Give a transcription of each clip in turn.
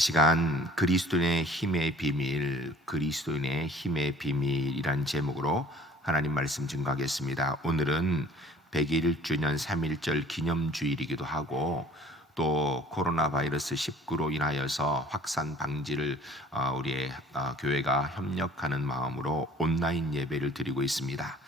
시간 그리스도인의 힘의 비밀, 그리스도인의 힘의 비밀이란 제목으로 하나님 말씀 증거하겠습니다. 오늘은 100일 주년 3.1절 기념주일이기도 하고 또 코로나 바이러스 19로 인하여서 확산 방지를 우리의 교회가 협력하는 마음으로 온라인 예배를 드리고 있습니다.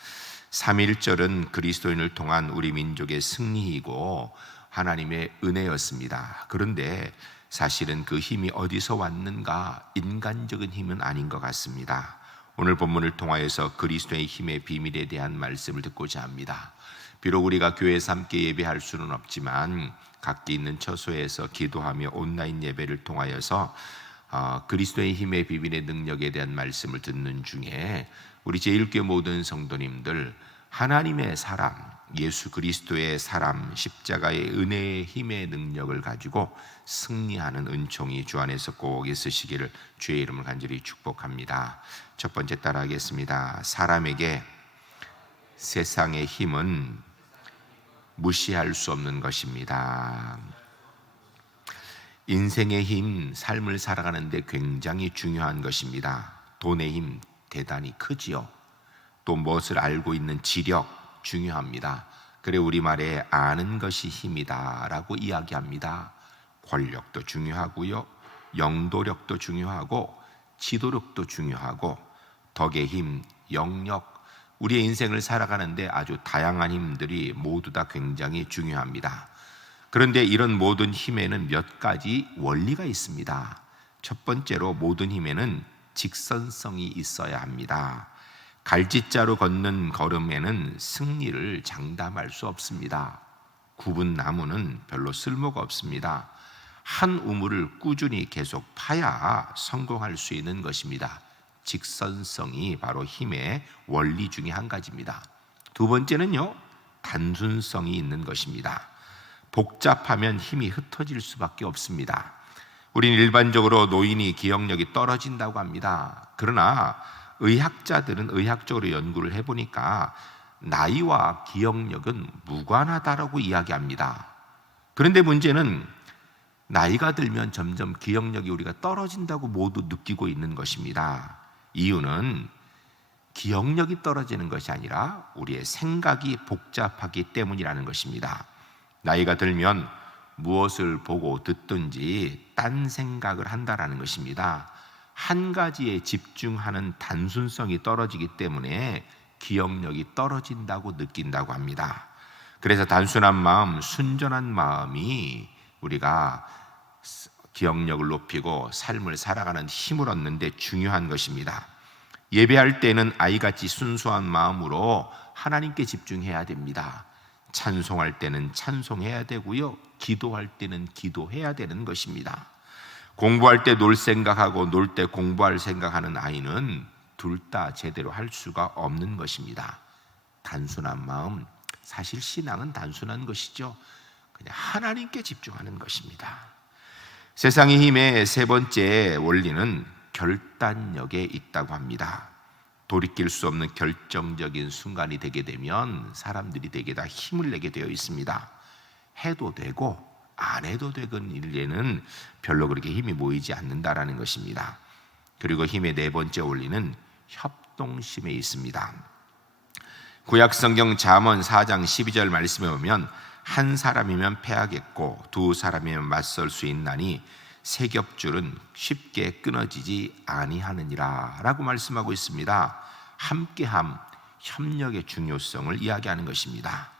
3.1절은 그리스도인을 통한 우리 민족의 승리이고 하나님의 은혜였습니다. 그런데 사실은 그 힘이 어디서 왔는가? 인간적인 힘은 아닌 것 같습니다. 오늘 본문을 통하여서 그리스도의 힘의 비밀에 대한 말씀을 듣고자 합니다. 비록 우리가 교회에서 함께 예배할 수는 없지만 각기 있는 처소에서 기도하며 온라인 예배를 통하여서 그리스도의 힘의 비밀의 능력에 대한 말씀을 듣는 중에 우리 제1교회 모든 성도님들 하나님의 사람, 예수 그리스도의 사람, 십자가의 은혜의 힘의 능력을 가지고 승리하는 은총이 주 안에서 꼭 있으시기를 주의 이름을 간절히 축복합니다. 첫 번째 따라하겠습니다. 사람에게 세상의 힘은 무시할 수 없는 것입니다. 인생의 힘, 삶을 살아가는데 굉장히 중요한 것입니다. 돈의 힘 대단히 크지요. 또 무엇을 알고 있는 지력 중요합니다. 그래 우리말에 아는 것이 힘이다 라고 이야기합니다. 권력도 중요하고요, 영도력도 중요하고 지도력도 중요하고 덕의 힘, 영역, 우리의 인생을 살아가는데 아주 다양한 힘들이 모두 다 굉장히 중요합니다. 그런데 이런 모든 힘에는 몇 가지 원리가 있습니다. 첫 번째로 모든 힘에는 직선성이 있어야 합니다. 갈짓자로 걷는 걸음에는 승리를 장담할 수 없습니다. 굽은 나무는 별로 쓸모가 없습니다. 한 우물을 꾸준히 계속 파야 성공할 수 있는 것입니다. 직선성이 바로 힘의 원리 중에 한 가지입니다. 두 번째는요, 단순성이 있는 것입니다. 복잡하면 힘이 흩어질 수밖에 없습니다. 우리는 일반적으로 노인이 기억력이 떨어진다고 합니다. 그러나 의학자들은 의학적으로 연구를 해보니까 나이와 기억력은 무관하다라고 이야기합니다. 그런데 문제는 나이가 들면 점점 기억력이 우리가 떨어진다고 모두 느끼고 있는 것입니다. 이유는 기억력이 떨어지는 것이 아니라 우리의 생각이 복잡하기 때문이라는 것입니다. 나이가 들면 무엇을 보고 듣든지 딴 생각을 한다라는 것입니다. 한 가지에 집중하는 단순성이 떨어지기 때문에 기억력이 떨어진다고 느낀다고 합니다. 그래서 단순한 마음, 순전한 마음이 우리가 기억력을 높이고 삶을 살아가는 힘을 얻는 데 중요한 것입니다. 예배할 때는 아이같이 순수한 마음으로 하나님께 집중해야 됩니다. 찬송할 때는 찬송해야 되고요, 기도할 때는 기도해야 되는 것입니다. 공부할 때 놀 생각하고 놀 때 공부할 생각하는 아이는 둘 다 제대로 할 수가 없는 것입니다. 단순한 마음, 사실 신앙은 단순한 것이죠. 그냥 하나님께 집중하는 것입니다. 세상의 힘의 세 번째 원리는 결단력에 있다고 합니다. 돌이킬 수 없는 결정적인 순간이 되게 되면 사람들이 대개 다 힘을 내게 되어 있습니다. 해도 되고 안 해도 되는 일에는 별로 그렇게 힘이 모이지 않는다라는 것입니다. 그리고 힘의 네 번째 원리는 협동심에 있습니다. 구약성경 잠언 4장 12절 말씀에 보면 한 사람이면 패하겠고 두 사람이면 맞설 수 있나니 세 겹줄은 쉽게 끊어지지 아니하느니라 라고 말씀하고 있습니다. 함께함, 협력의 중요성을 이야기하는 것입니다.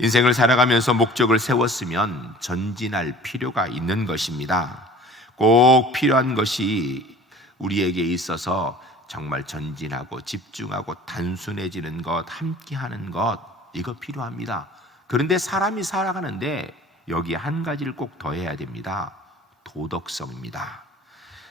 인생을 살아가면서 목적을 세웠으면 전진할 필요가 있는 것입니다. 꼭 필요한 것이 우리에게 있어서 정말 전진하고 집중하고 단순해지는 것, 함께하는 것, 이거 필요합니다. 그런데 사람이 살아가는데 여기에 한 가지를 꼭 더해야 됩니다. 도덕성입니다.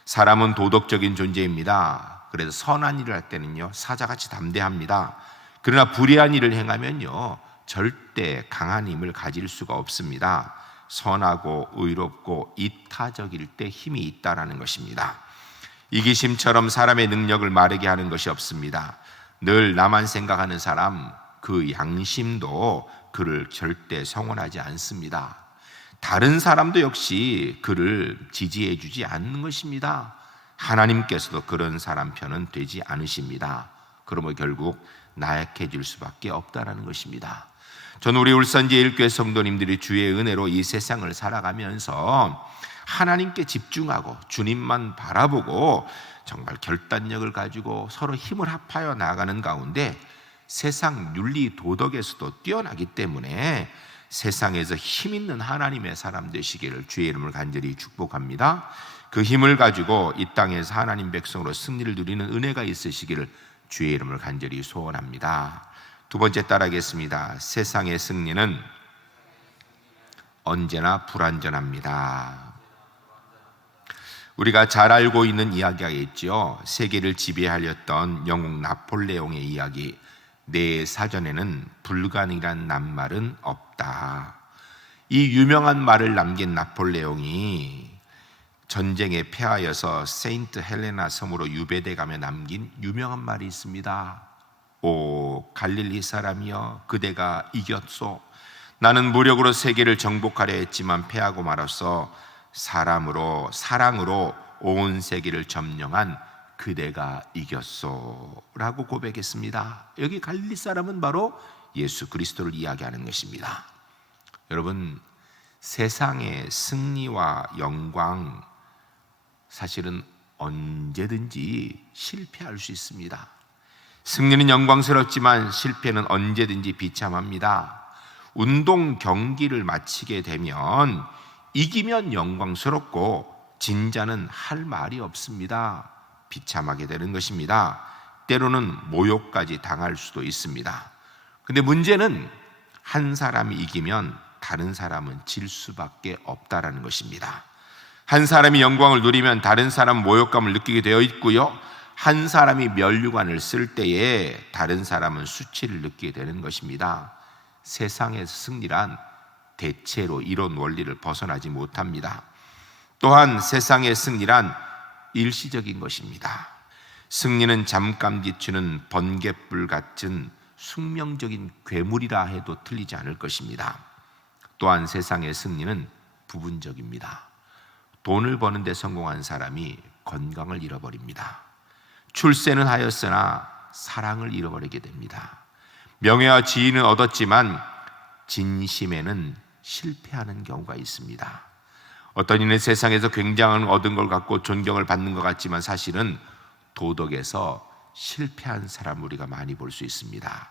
사람은 도덕적인 존재입니다. 그래서 선한 일을 할 때는요, 사자같이 담대합니다. 그러나 불의한 일을 행하면요, 절대 강한 힘을 가질 수가 없습니다. 선하고 의롭고 이타적일 때 힘이 있다라는 것입니다. 이기심처럼 사람의 능력을 마르게 하는 것이 없습니다. 늘 나만 생각하는 사람, 그 양심도 그를 절대 성원하지 않습니다. 다른 사람도 역시 그를 지지해 주지 않는 것입니다. 하나님께서도 그런 사람 편은 되지 않으십니다. 그러면 결국 나약해질 수밖에 없다는 것입니다. 저는 우리 울산제일교회 성도님들이 주의 은혜로 이 세상을 살아가면서 하나님께 집중하고 주님만 바라보고 정말 결단력을 가지고 서로 힘을 합하여 나아가는 가운데 세상 윤리 도덕에서도 뛰어나기 때문에 세상에서 힘 있는 하나님의 사람 되시기를 주의 이름을 간절히 축복합니다. 그 힘을 가지고 이 땅에서 하나님 백성으로 승리를 누리는 은혜가 있으시기를 주의 이름을 간절히 소원합니다. 두 번째 따라하겠습니다. 세상의 승리는 언제나 불완전합니다. 우리가 잘 알고 있는 이야기가 있죠. 세계를 지배하였던 영웅 나폴레옹의 이야기. 내 사전에는 불가능이란 낱말은 없다. 이 유명한 말을 남긴 나폴레옹이 전쟁에 패하여서 세인트 헬레나 섬으로 유배돼 가며 남긴 유명한 말이 있습니다. 오 갈릴리 사람이여, 그대가 이겼소. 나는 무력으로 세계를 정복하려 했지만 패하고 말았어. 사랑으로 온 세계를 점령한 그대가 이겼소 라고 고백했습니다. 여기 갈릴리 사람은 바로 예수 그리스도를 이야기하는 것입니다. 여러분, 세상의 승리와 영광 사실은 언제든지 실패할 수 있습니다. 승리는 영광스럽지만 실패는 언제든지 비참합니다. 운동 경기를 마치게 되면 이기면 영광스럽고 진자는 할 말이 없습니다. 비참하게 되는 것입니다. 때로는 모욕까지 당할 수도 있습니다. 근데 문제는 한 사람이 이기면 다른 사람은 질 수밖에 없다라는 것입니다. 한 사람이 영광을 누리면 다른 사람은 모욕감을 느끼게 되어 있고요, 한 사람이 면류관을 쓸 때에 다른 사람은 수치를 느끼게 되는 것입니다. 세상에서 승리란 대체로 이런 원리를 벗어나지 못합니다. 또한 세상의 승리란 일시적인 것입니다. 승리는 잠깐 비추는 번갯불 같은 숙명적인 괴물이라 해도 틀리지 않을 것입니다. 또한 세상의 승리는 부분적입니다. 돈을 버는 데 성공한 사람이 건강을 잃어버립니다. 출세는 하였으나 사랑을 잃어버리게 됩니다. 명예와 지위는 얻었지만 진심에는 실패하는 경우가 있습니다. 어떤 이는 세상에서 굉장한 얻은 걸 갖고 존경을 받는 것 같지만 사실은 도덕에서 실패한 사람을 우리가 많이 볼 수 있습니다.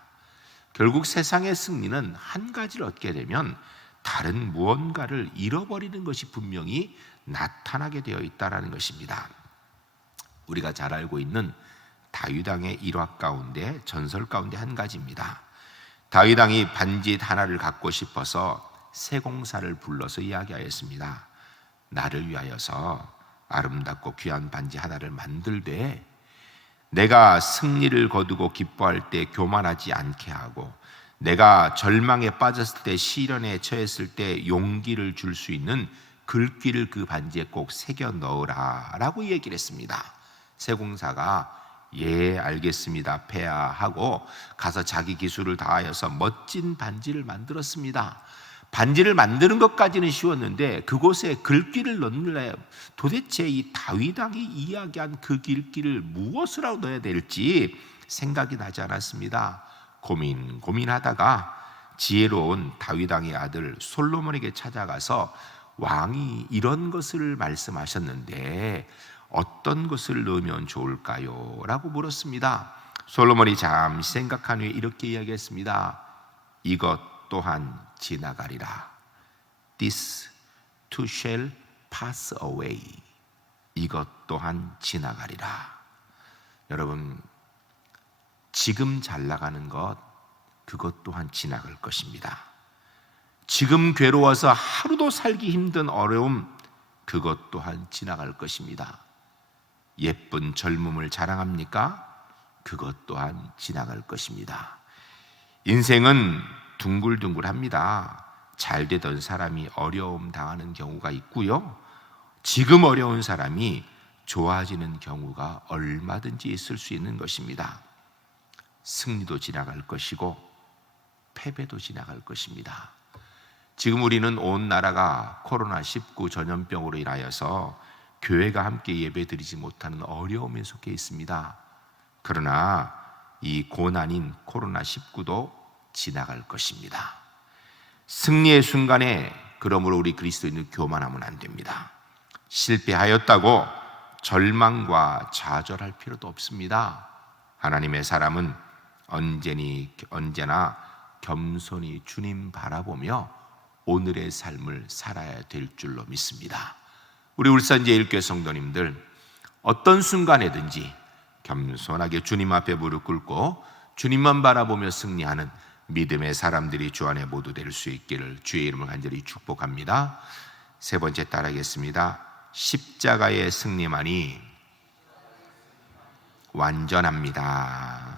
결국 세상의 승리는 한 가지를 얻게 되면 다른 무언가를 잃어버리는 것이 분명히 나타나게 되어 있다는 것입니다. 우리가 잘 알고 있는 다윗 왕의 일화 가운데, 전설 가운데 한 가지입니다. 다윗 왕이 반지 하나를 갖고 싶어서 세공사를 불러서 이야기하였습니다. 나를 위하여서 아름답고 귀한 반지 하나를 만들되 내가 승리를 거두고 기뻐할 때 교만하지 않게 하고 내가 절망에 빠졌을 때, 시련에 처했을 때 용기를 줄 수 있는 글귀를 그 반지에 꼭 새겨 넣으라 라고 얘기를 했습니다. 세공사가 예 알겠습니다 폐하 하고 가서 자기 기술을 다하여서 멋진 반지를 만들었습니다. 반지를 만드는 것까지는 쉬웠는데 그곳에 글귀를 넣느라 도대체 이 다윗 왕이 이야기한 그 글귀를 무엇을 하고 넣어야 될지 생각이 나지 않았습니다. 고민하다가 지혜로운 다윗 왕의 아들 솔로몬에게 찾아가서 왕이 이런 것을 말씀하셨는데 어떤 것을 넣으면 좋을까요? 라고 물었습니다. 솔로몬이 잠시 생각한 후에 이렇게 이야기했습니다. 이것 또한 지나가리라. This too shall pass away. 이것 또한 지나가리라. 여러분, 지금 잘 나가는 것, 그것 또한 지나갈 것입니다. 지금 괴로워서 하루도 살기 힘든 어려움, 그것 또한 지나갈 것입니다. 예쁜 젊음을 자랑합니까? 그것 또한 지나갈 것입니다. 인생은 둥글둥글합니다. 잘 되던 사람이 어려움 당하는 경우가 있고요, 지금 어려운 사람이 좋아지는 경우가 얼마든지 있을 수 있는 것입니다. 승리도 지나갈 것이고 패배도 지나갈 것입니다. 지금 우리는 온 나라가 코로나19 전염병으로 인하여서 교회가 함께 예배드리지 못하는 어려움에 속해 있습니다. 그러나 이 고난인 코로나19도 지나갈 것입니다. 승리의 순간에 그러므로 우리 그리스도인은 교만하면 안 됩니다. 실패하였다고 절망과 좌절할 필요도 없습니다. 하나님의 사람은 언제나 겸손히 주님 바라보며 오늘의 삶을 살아야 될 줄로 믿습니다. 우리 울산제일교회 성도님들, 어떤 순간에든지 겸손하게 주님 앞에 무릎 꿇고 주님만 바라보며 승리하는 믿음의 사람들이 주 안에 모두 될 수 있기를 주의 이름을 간절히 축복합니다. 세 번째 따라하겠습니다. 십자가의 승리만이 완전합니다.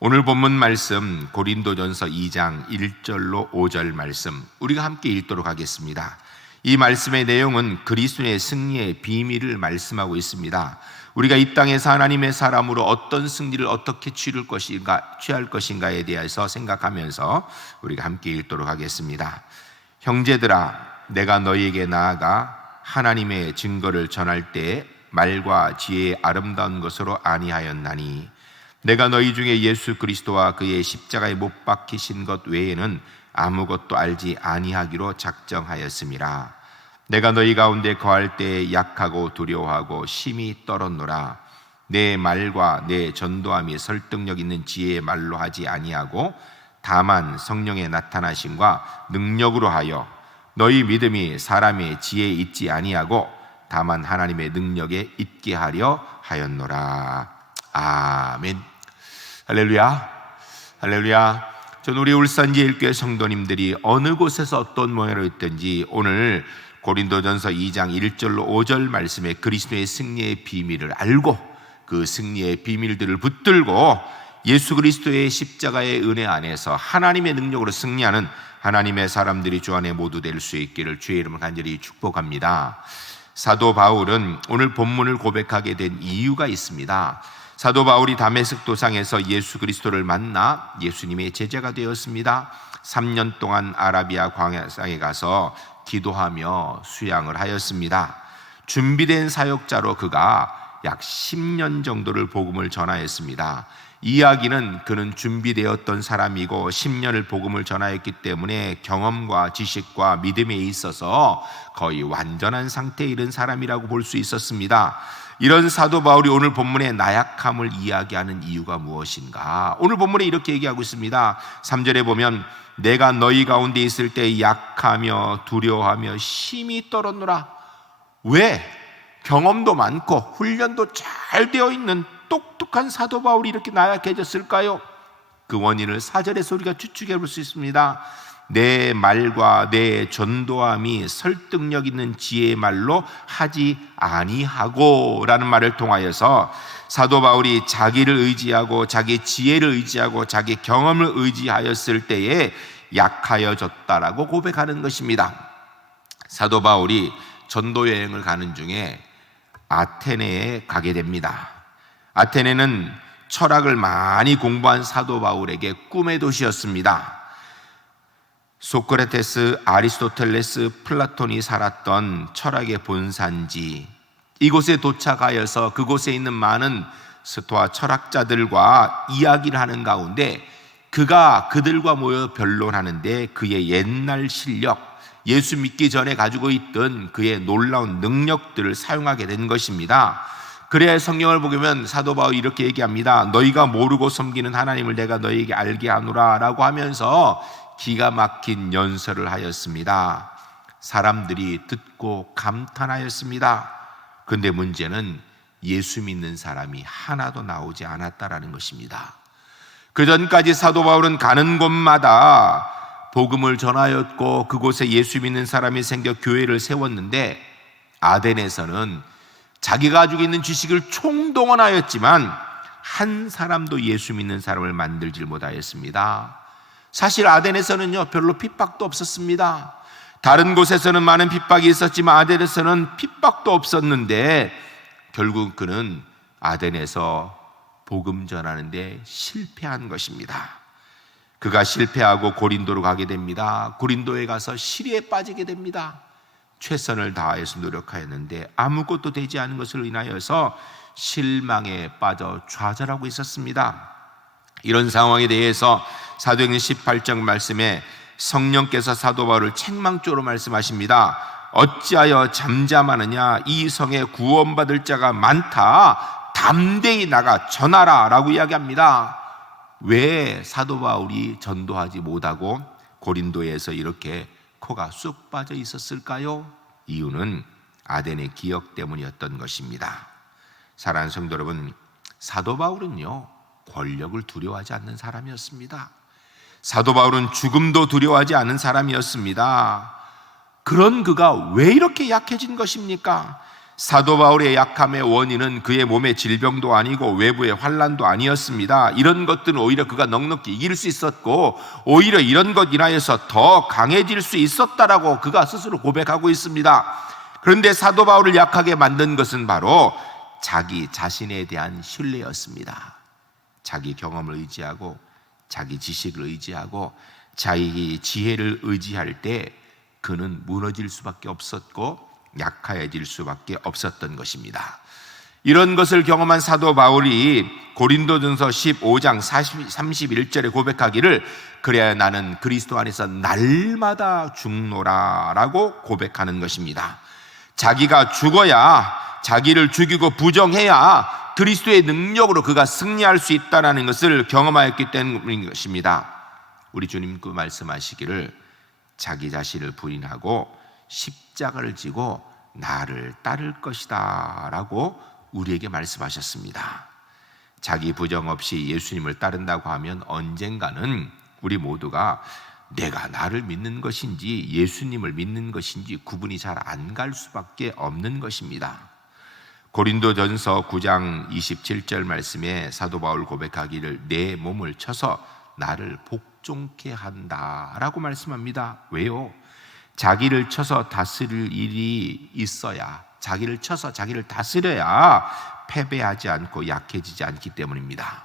오늘 본문 말씀 고린도전서 2장 1절로 5절 말씀 우리가 함께 읽도록 하겠습니다. 이 말씀의 내용은 그리스도의 승리의 비밀을 말씀하고 있습니다. 우리가 이 땅에서 하나님의 사람으로 어떤 승리를 어떻게 취할 것인가에 대해서 생각하면서 우리가 함께 읽도록 하겠습니다. 형제들아, 내가 너희에게 나아가 하나님의 증거를 전할 때 말과 지혜의 아름다운 것으로 아니하였나니 내가 너희 중에 예수 그리스도와 그의 십자가에 못 박히신 것 외에는 아무것도 알지 아니하기로 작정하였음이라. 내가 너희 가운데 거할 때 약하고 두려워하고 심히 떨었노라. 내 말과 내 전도함이 설득력 있는 지혜의 말로 하지 아니하고 다만 성령의 나타나심과 능력으로 하여 너희 믿음이 사람의 지혜에 있지 아니하고 다만 하나님의 능력에 있게 하려 하였노라. 아멘. 할렐루야. 할렐루야. 저는 우리 울산제일교회 성도님들이 어느 곳에서 어떤 모양으로 있든지 오늘 고린도전서 2장 1절로 5절 말씀에 그리스도의 승리의 비밀을 알고 그 승리의 비밀들을 붙들고 예수 그리스도의 십자가의 은혜 안에서 하나님의 능력으로 승리하는 하나님의 사람들이 주 안에 모두 될 수 있기를 주의 이름을 간절히 축복합니다. 사도 바울은 오늘 본문을 고백하게 된 이유가 있습니다. 사도 바울이 다메섹 도상에서 예수 그리스도를 만나 예수님의 제자가 되었습니다. 3년 동안 아라비아 광야상에 가서 기도하며 수양을 하였습니다. 준비된 사역자로 그가 약 10년 정도를 복음을 전하였습니다. 이야기는 그는 준비되었던 사람이고 10년을 복음을 전하였기 때문에 경험과 지식과 믿음에 있어서 거의 완전한 상태에 이른 사람이라고 볼 수 있었습니다. 이런 사도 바울이 오늘 본문의 나약함을 이야기하는 이유가 무엇인가? 오늘 본문에 이렇게 얘기하고 있습니다. 3절에 보면 내가 너희 가운데 있을 때 약하며 두려워하며 심히 떨었노라. 왜? 경험도 많고 훈련도 잘 되어 있는 똑똑한 사도 바울이 이렇게 나약해졌을까요? 그 원인을 4절에서 우리가 추측해 볼 수 있습니다. 내 말과 내 전도함이 설득력 있는 지혜의 말로 하지 아니하고 라는 말을 통하여서 사도 바울이 자기를 의지하고 자기 지혜를 의지하고 자기 경험을 의지하였을 때에 약하여졌다라고 고백하는 것입니다. 사도 바울이 전도 여행을 가는 중에 아테네에 가게 됩니다. 아테네는 철학을 많이 공부한 사도 바울에게 꿈의 도시였습니다. 소크라테스, 아리스토텔레스, 플라톤이 살았던 철학의 본산지, 이곳에 도착하여서 그곳에 있는 많은 스토아 철학자들과 이야기를 하는 가운데 그가 그들과 모여 변론하는데 그의 옛날 실력, 예수 믿기 전에 가지고 있던 그의 놀라운 능력들을 사용하게 된 것입니다. 그래야 성경을 보면 사도 바울이 이렇게 얘기합니다. 너희가 모르고 섬기는 하나님을 내가 너희에게 알게 하노라 라고 하면서 기가 막힌 연설을 하였습니다. 사람들이 듣고 감탄하였습니다. 그런데 문제는 예수 믿는 사람이 하나도 나오지 않았다라는 것입니다. 그 전까지 사도 바울은 가는 곳마다 복음을 전하였고 그곳에 예수 믿는 사람이 생겨 교회를 세웠는데 아덴에서는 자기가 가지고 있는 지식을 총동원하였지만 한 사람도 예수 믿는 사람을 만들질 못하였습니다. 사실 아덴에서는요 별로 핍박도 없었습니다. 다른 곳에서는 많은 핍박이 있었지만 아덴에서는 핍박도 없었는데 결국 그는 아덴에서 복음 전하는데 실패한 것입니다. 그가 실패하고 고린도로 가게 됩니다. 고린도에 가서 시리에 빠지게 됩니다. 최선을 다해서 노력하였는데 아무것도 되지 않은 것을 인하여서 실망에 빠져 좌절하고 있었습니다. 이런 상황에 대해서 사도행전 18장 말씀에 성령께서 사도 바울을 책망조로 말씀하십니다. 어찌하여 잠잠하느냐, 이 성에 구원받을 자가 많다, 담대히 나가 전하라 라고 이야기합니다. 왜 사도 바울이 전도하지 못하고 고린도에서 이렇게 코가 쑥 빠져 있었을까요? 이유는 아덴의 기억 때문이었던 것입니다. 사랑하는 성도 여러분, 사도 바울은요, 권력을 두려워하지 않는 사람이었습니다. 사도 바울은 죽음도 두려워하지 않은 사람이었습니다. 그런 그가 왜 이렇게 약해진 것입니까? 사도 바울의 약함의 원인은 그의 몸의 질병도 아니고 외부의 환난도 아니었습니다. 이런 것들은 오히려 그가 넉넉히 이길 수 있었고 오히려 이런 것 인하여서 더 강해질 수 있었다라고 그가 스스로 고백하고 있습니다. 그런데 사도 바울을 약하게 만든 것은 바로 자기 자신에 대한 신뢰였습니다. 자기 경험을 의지하고 자기 지식을 의지하고 자기 지혜를 의지할 때 그는 무너질 수밖에 없었고 약해질 수밖에 없었던 것입니다. 이런 것을 경험한 사도 바울이 고린도전서 15장 31절에 고백하기를 그래야 나는 그리스도 안에서 날마다 죽노라 라고 고백하는 것입니다. 자기가 죽어야, 자기를 죽이고 부정해야 그리스도의 능력으로 그가 승리할 수 있다는 것을 경험하였기 때문인 것입니다. 우리 주님도 말씀하시기를 자기 자신을 부인하고 십자가를 지고 나를 따를 것이다 라고 우리에게 말씀하셨습니다. 자기 부정 없이 예수님을 따른다고 하면 언젠가는 우리 모두가 내가 나를 믿는 것인지 예수님을 믿는 것인지 구분이 잘 안 갈 수밖에 없는 것입니다. 고린도전서 9장 27절 말씀에 사도 바울 고백하기를 내 몸을 쳐서 나를 복종케 한다라고 말씀합니다. 왜요? 자기를 쳐서 다스릴 일이 있어야, 자기를 쳐서 자기를 다스려야 패배하지 않고 약해지지 않기 때문입니다.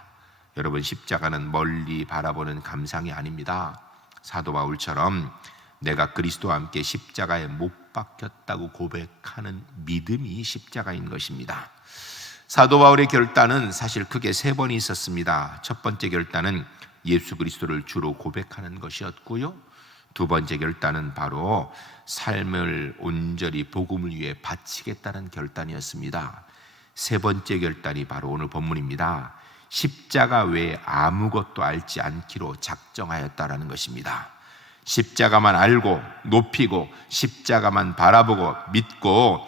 여러분, 십자가는 멀리 바라보는 감상이 아닙니다. 사도 바울처럼 내가 그리스도와 함께 십자가에 못 박혔다고 고백하는 믿음이 십자가인 것입니다. 사도 바울의 결단은 사실 크게 세 번이 있었습니다. 첫 번째 결단은 예수 그리스도를 주로 고백하는 것이었고요, 두 번째 결단은 바로 삶을 온전히 복음을 위해 바치겠다는 결단이었습니다. 세 번째 결단이 바로 오늘 본문입니다. 십자가 외에 아무것도 알지 않기로 작정하였다라는 것입니다. 십자가만 알고 높이고 십자가만 바라보고 믿고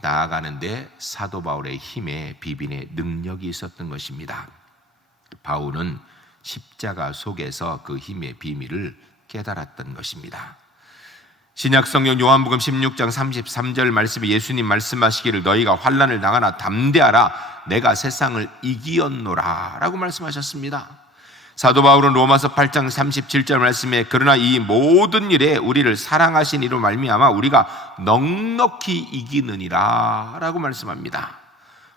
나아가는데 사도 바울의 힘에 비빈의 능력이 있었던 것입니다. 바울은 십자가 속에서 그 힘의 비밀을 깨달았던 것입니다. 신약성경 요한복음 16장 33절 말씀에 예수님 말씀하시기를 너희가 환난을 당하나 담대하라 내가 세상을 이기었노라 라고 말씀하셨습니다. 사도 바울은 로마서 8장 37절 말씀에 그러나 이 모든 일에 우리를 사랑하신 이로 말미암아 우리가 넉넉히 이기느니라 라고 말씀합니다.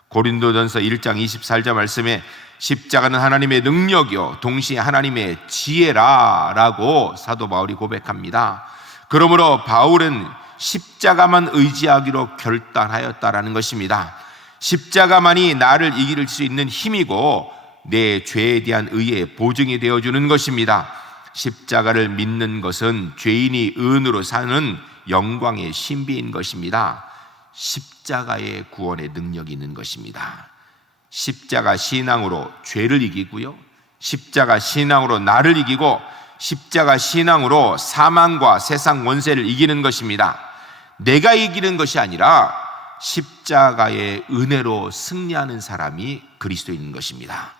고린도전서 1장 24절 말씀에 십자가는 하나님의 능력이요 동시에 하나님의 지혜라 라고 사도 바울이 고백합니다. 그러므로 바울은 십자가만 의지하기로 결단하였다라는 것입니다. 십자가만이 나를 이길 수 있는 힘이고 내 죄에 대한 의의 보증이 되어주는 것입니다. 십자가를 믿는 것은 죄인이 은으로 사는 영광의 신비인 것입니다. 십자가의 구원의 능력이 있는 것입니다. 십자가 신앙으로 죄를 이기고요, 십자가 신앙으로 나를 이기고 십자가 신앙으로 사망과 세상 원세를 이기는 것입니다. 내가 이기는 것이 아니라 십자가의 은혜로 승리하는 사람이 그리스도인 것입니다.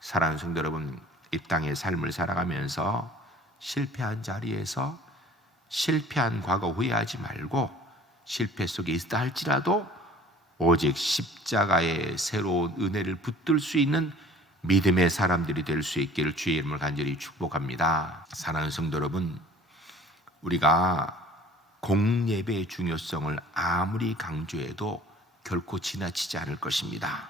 사랑하는 성도 여러분, 이 땅의 삶을 살아가면서 실패한 자리에서 실패한 과거 후회하지 말고 실패 속에 있다 할지라도 오직 십자가의 새로운 은혜를 붙들 수 있는 믿음의 사람들이 될 수 있기를 주의 이름을 간절히 축복합니다. 사랑하는 성도 여러분, 우리가 공예배의 중요성을 아무리 강조해도 결코 지나치지 않을 것입니다.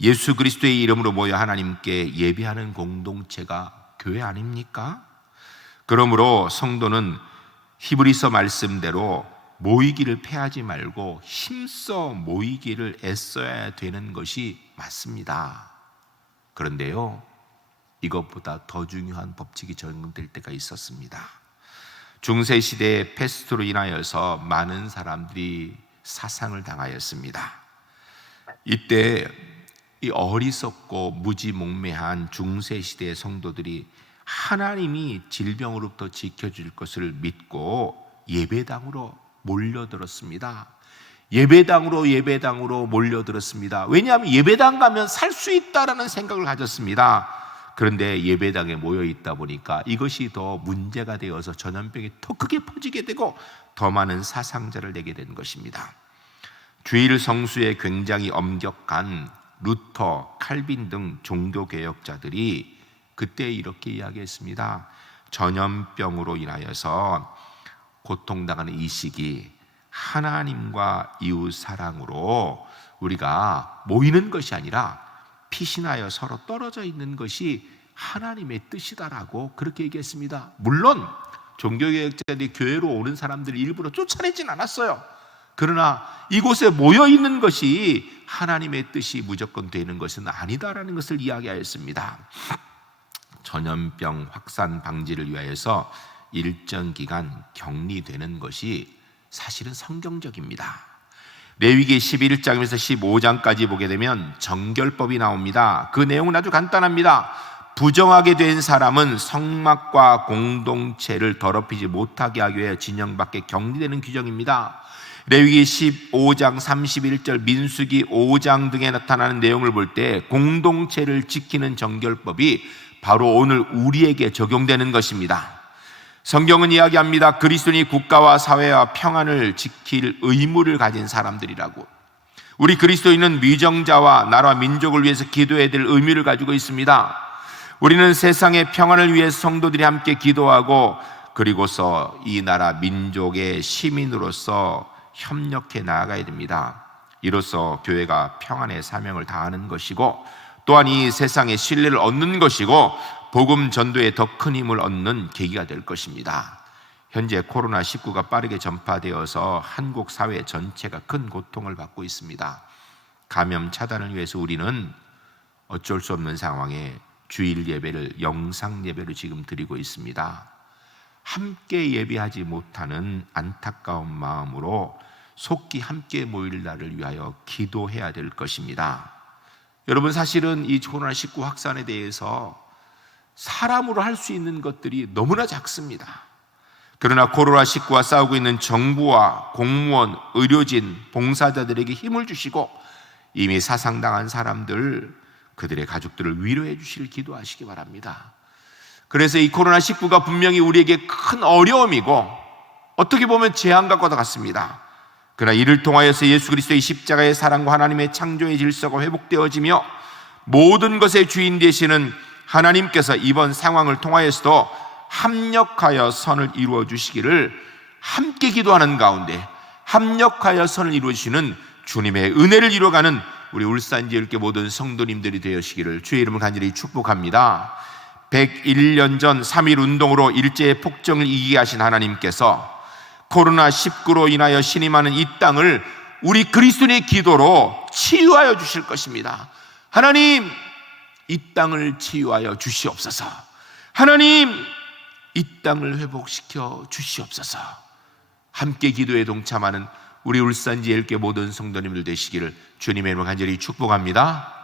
예수 그리스도의 이름으로 모여 하나님께 예배하는 공동체가 교회 아닙니까? 그러므로 성도는 히브리서 말씀대로 모이기를 패하지 말고 힘써 모이기를 애써야 되는 것이 맞습니다. 그런데요, 이것보다 더 중요한 법칙이 적용될 때가 있었습니다. 중세시대의 패스트로 인하여서 많은 사람들이 사상을 당하였습니다. 이때 이 어리석고 무지몽매한 중세시대의 성도들이 하나님이 질병으로부터 지켜줄 것을 믿고 예배당으로 몰려들었습니다. 예배당으로 몰려들었습니다. 왜냐하면 예배당 가면 살 수 있다라는 생각을 가졌습니다. 그런데 예배당에 모여 있다 보니까 이것이 더 문제가 되어서 전염병이 더 크게 퍼지게 되고 더 많은 사상자를 내게 된 것입니다. 주일 성수에 굉장히 엄격한 루터, 칼빈 등 종교개혁자들이 그때 이렇게 이야기했습니다. 전염병으로 인하여서 고통당하는 이 시기, 하나님과 이웃 사랑으로 우리가 모이는 것이 아니라 피신하여 서로 떨어져 있는 것이 하나님의 뜻이다라고 그렇게 얘기했습니다. 물론 종교개혁자들이 교회로 오는 사람들을 일부러 쫓아내진 않았어요. 그러나 이곳에 모여 있는 것이 하나님의 뜻이 무조건 되는 것은 아니다라는 것을 이야기하였습니다. 전염병 확산 방지를 위하여서 일정 기간 격리되는 것이 사실은 성경적입니다. 레위기 11장에서 15장까지 보게 되면 정결법이 나옵니다. 그 내용은 아주 간단합니다. 부정하게 된 사람은 성막과 공동체를 더럽히지 못하게 하기 위해 진영 밖에 격리되는 규정입니다. 레위기 15장 31절, 민수기 5장 등에 나타나는 내용을 볼 때 공동체를 지키는 정결법이 바로 오늘 우리에게 적용되는 것입니다. 성경은 이야기합니다. 그리스도인이 국가와 사회와 평안을 지킬 의무를 가진 사람들이라고. 우리 그리스도인은 미정자와 나라와 민족을 위해서 기도해야 될 의무를 가지고 있습니다. 우리는 세상의 평안을 위해 성도들이 함께 기도하고 그리고서 이 나라 민족의 시민으로서 협력해 나아가야 됩니다. 이로써 교회가 평안의 사명을 다하는 것이고 또한 이 세상의 신뢰를 얻는 것이고 복음 전도에 더 큰 힘을 얻는 계기가 될 것입니다. 현재 코로나19가 빠르게 전파되어서 한국 사회 전체가 큰 고통을 받고 있습니다. 감염 차단을 위해서 우리는 어쩔 수 없는 상황에 주일 예배를 영상 예배로 지금 드리고 있습니다. 함께 예배하지 못하는 안타까운 마음으로 속히 함께 모일 날을 위하여 기도해야 될 것입니다. 여러분, 사실은 이 코로나19 확산에 대해서 사람으로 할 수 있는 것들이 너무나 작습니다. 그러나 코로나19와 싸우고 있는 정부와 공무원, 의료진, 봉사자들에게 힘을 주시고 이미 사상당한 사람들, 그들의 가족들을 위로해 주실 기도하시기 바랍니다. 그래서 이 코로나19가 분명히 우리에게 큰 어려움이고 어떻게 보면 재앙과 같습니다. 그러나 이를 통하여서 예수 그리스도의 십자가의 사랑과 하나님의 창조의 질서가 회복되어지며 모든 것의 주인 되시는 하나님께서 이번 상황을 통하여서도 합력하여 선을 이루어 주시기를 함께 기도하는 가운데 합력하여 선을 이루어 주시는 주님의 은혜를 이루어가는 우리 울산지역의 모든 성도님들이 되시기를 주의 이름을 간절히 축복합니다. 101년 전 3.1 운동으로 일제의 폭정을 이기게 하신 하나님께서 코로나19로 인하여 신임하는 이 땅을 우리 그리스도인의 기도로 치유하여 주실 것입니다. 하나님, 이 땅을 치유하여 주시옵소서. 하나님, 이 땅을 회복시켜 주시옵소서. 함께 기도에 동참하는 우리 울산지엘교 모든 성도님들 되시기를 주님의 이름으로 간절히 축복합니다.